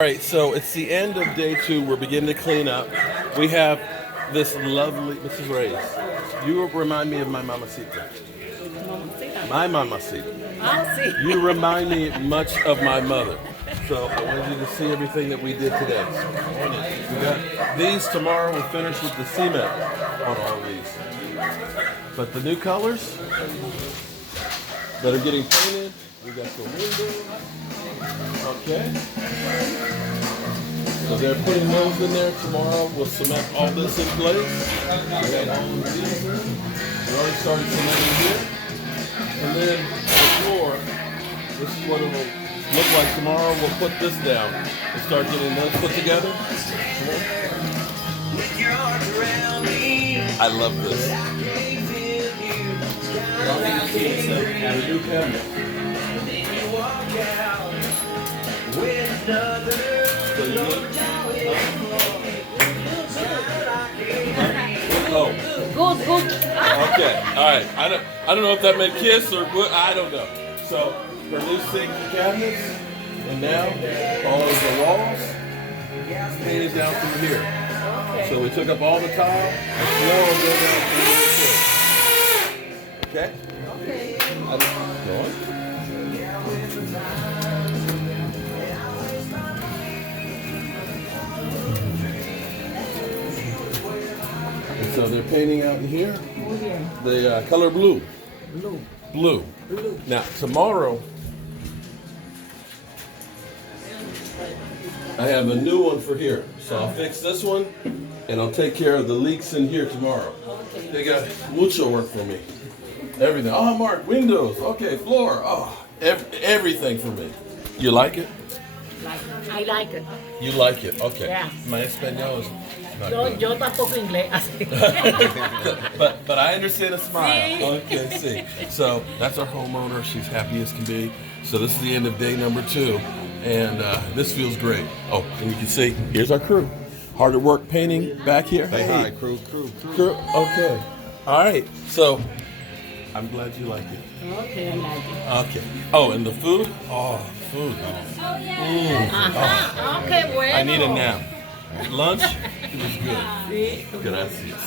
All right, so it's the end of day 2. We're beginning to clean up. We have this lovely Mrs. Reyes. You remind me of my mamacita. My mamacita. You remind me much of my mother. So I wanted you to see everything that we did today. We got these tomorrow. We'll finish with the cement on all of these. But the new colors that are getting painted, we got the windows. Okay. So they're putting those in there tomorrow. We'll cement all this in place. We got all of these in. We already started cementing here. And then the floor, this is what it will look like tomorrow. We'll put this down and start getting those put together. I love this. The new cabinet. So you look. Oh. Good. Okay. All right. I don't know if that meant kiss or what. I don't know. So her new sink and cabinets, and now all of the walls painted down through here. Okay. So we took up all the tile. The floor will go down through here too. Okay. Okay. Go on. And so they're painting out in here the color blue. Blue. Now tomorrow I have a new one for here. So I'll fix this one and I'll take care of the leaks in here tomorrow. They got mucho work for me. Everything. Oh, Mark, windows. Okay, floor. Oh, everything for me. You like it? I like it. You like it? Okay. Yeah. My español is not good. Yo tampoco inglés, así. but I understand a smile. Sí. Okay, see. So that's our homeowner. She's happy as can be. So this is the end of day number 2. And this feels great. Oh, and you can see, here's our crew. Hard at work painting back here. Say hi, crew. Okay. All right. So I'm glad you like it. Okay, I like it. Okay. Oh, and the food? Oh, food. Ajá, okay, bueno. I need a nap. Lunch, it was good. Sí. Gracias.